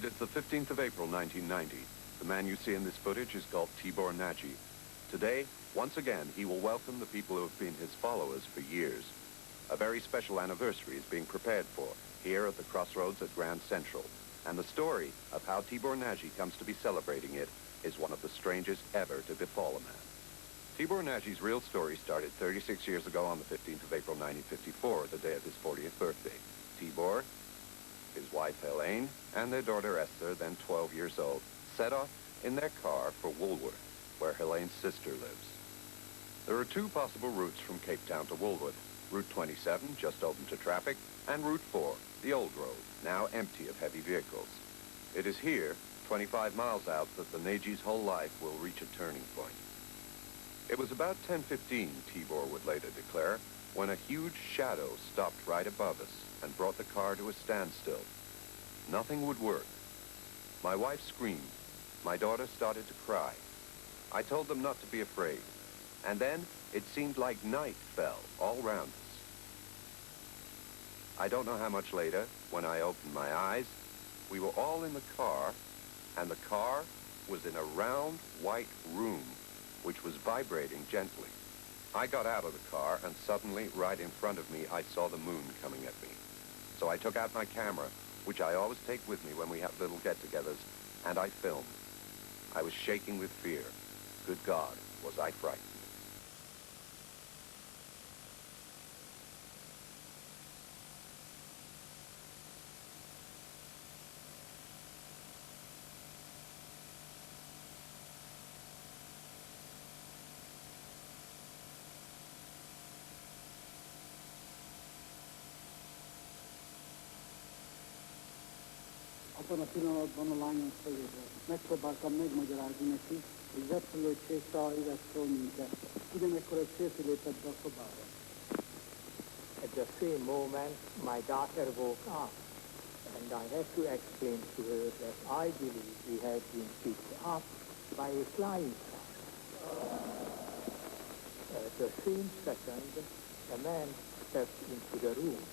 It is the 15th of April, 1990. The man you see in this footage is called Tibor Naji. Today, once again, he will welcome the people who have been his followers for years. A very special anniversary is being prepared for here at the Crossroads at Grand Central. And the story of how Tibor Naji comes to be celebrating it is one of the strangest ever to befall a man. Tibor Naji's real story started 36 years ago on the 15th of April, 1954, the day of his 40th birthday. Tibor, his wife Helene, and their daughter Esther, then 12 years old, set off in their car for Woolworth, where Helene's sister lives. There are two possible routes from Cape Town to Woolworth: Route 27, just open to traffic, and Route 4, the old road, now empty of heavy vehicles. It is here, 25 miles out, that the Naji's whole life will reach a turning point. It was about 10:15, Tibor would later declare, when a huge shadow stopped right above us and brought the car to a standstill. Nothing would work. My wife screamed. My daughter started to cry. I told them not to be afraid. And then it seemed like night fell all around us. I don't know how much later, when I opened my eyes, we were all in the car, and the car was in a round white room which was vibrating gently. I got out of the car, and suddenly, right in front of me, I saw the moon coming at me. So I took out my camera, which I always take with me when we have little get-togethers, and I filmed. I was shaking with fear. Good God, was I frightened. Abban a pillanatban a lányom fejébe. Megpróbáltam megmagyarázni neki, hogy repülő csésze irányítól minket. Ugyanekkor egy férfi lépett be a szobába. At the same moment, my daughter woke up, and I had to explain to her that I believe we had been picked up by a flying saucer. At the same second, a man stepped into the room.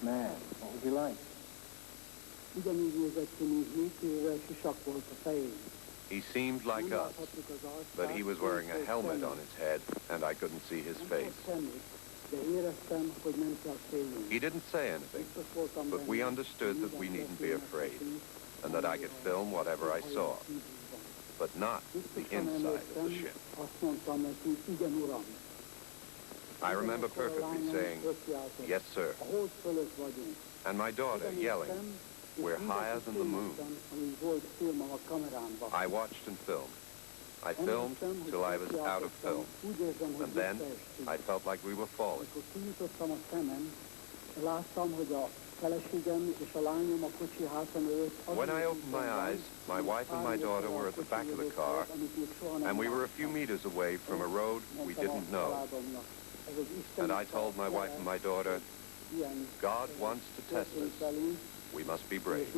Man, what was he like? Ugyanúgy nézett ki, mint mi, kivéve sisak volt a fején. He seemed like us, but he was wearing a helmet on his head, and I couldn't see his face. He didn't say anything, but we understood that we needn't be afraid, and that I could film whatever I saw, but not the inside of the ship. I remember perfectly saying, "Yes, sir," and my daughter yelling, "We're higher than the moon." I watched and filmed. I filmed till I was out of film. And then I felt like we were falling. When I opened my eyes, my wife and my daughter were at the back of the car, and we were a few meters away from a road we didn't know. And I told my wife and my daughter, "God wants to test us. We must be brave."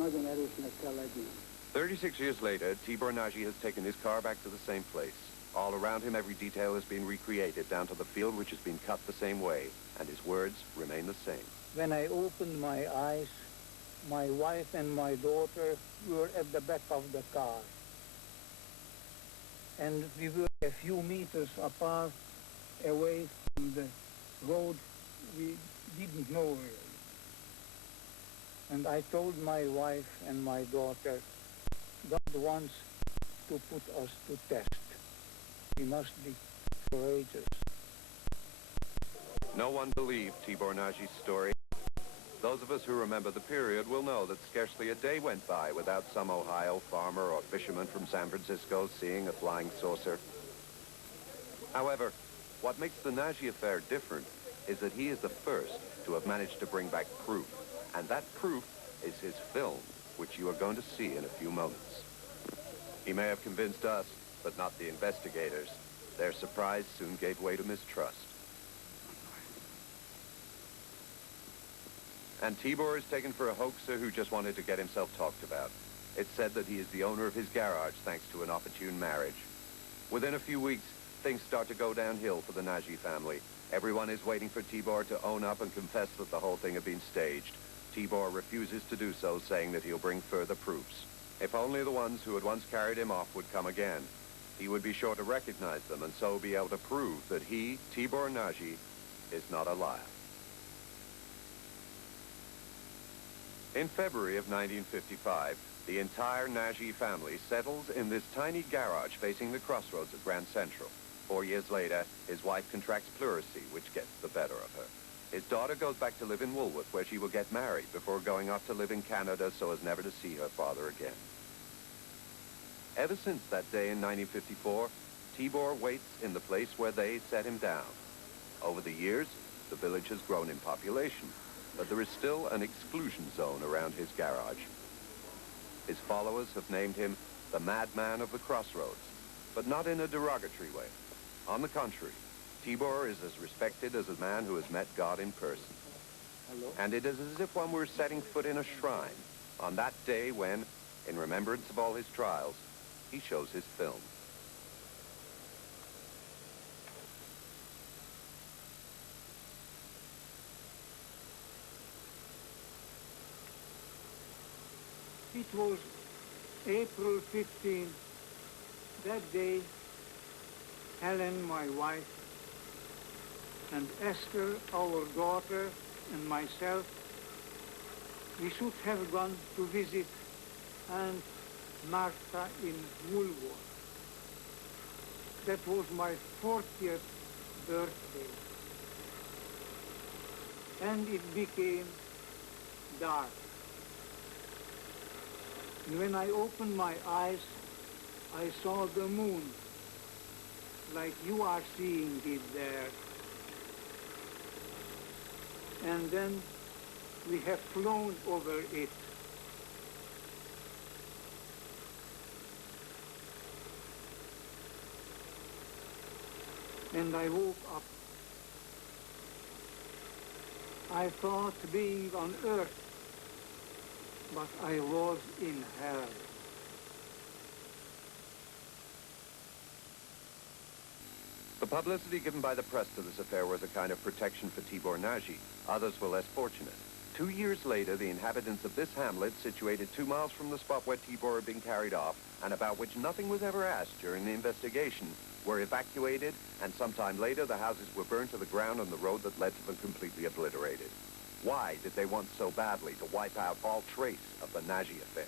36 years later, Tibor Naji has taken his car back to the same place. All around him, every detail has been recreated, down to the field which has been cut the same way, and his words remain the same. When I opened my eyes, my wife and my daughter were at the back of the car. And we were a few meters apart, away from the road we didn't know really. And I told my wife and my daughter, God wants to put us to test. We must be courageous. No one believed Tibor Naji's story. Those of us who remember the period will know that scarcely a day went by without some Ohio farmer or fisherman from San Francisco seeing a flying saucer. However, what makes the Naji affair different is that he is the first to have managed to bring back proof. And that proof is his film, which you are going to see in a few moments. He may have convinced us, but not the investigators. Their surprise soon gave way to mistrust. And Tibor is taken for a hoaxer who just wanted to get himself talked about. It's said that he is the owner of his garage thanks to an opportune marriage. Within a few weeks, things start to go downhill for the Naji family. Everyone is waiting for Tibor to own up and confess that the whole thing had been staged. Tibor refuses to do so, saying that he'll bring further proofs. If only the ones who had once carried him off would come again, he would be sure to recognize them and so be able to prove that he, Tibor Nagy, is not a liar. In February of 1955, the entire Nagy family settles in this tiny garage facing the Crossroads at Grand Central. 4 years later, his wife contracts pleurisy, which gets the better of her. His daughter goes back to live in Woolworth, where she will get married before going off to live in Canada so as never to see her father again. Ever since that day in 1954, Tibor waits in the place where they set him down. Over the years, the village has grown in population, but there is still an exclusion zone around his garage. His followers have named him the Madman of the Crossroads, but not in a derogatory way. On the contrary, Tibor is as respected as a man who has met God in person. Hello? And it is as if one were setting foot in a shrine on that day when, in remembrance of all his trials, he shows his film. It was April 15. That day, Helen, my wife, and Esther, our daughter, and myself, we should have gone to visit Aunt Martha in Woolworth. That was my 40th birthday. And it became dark. And when I opened my eyes, I saw the moon, like you are seeing it there. And then we have flown over it. And I woke up. I thought being on Earth, but I was in hell. The publicity given by the press to this affair was a kind of protection for Tibor Nagy. Others were less fortunate. 2 years later, the inhabitants of this hamlet, situated 2 miles from the spot where Tibor had been carried off, and about which nothing was ever asked during the investigation, were evacuated, and sometime later the houses were burned to the ground and the road that led to them completely obliterated. Why did they want so badly to wipe out all trace of the Nagy affair?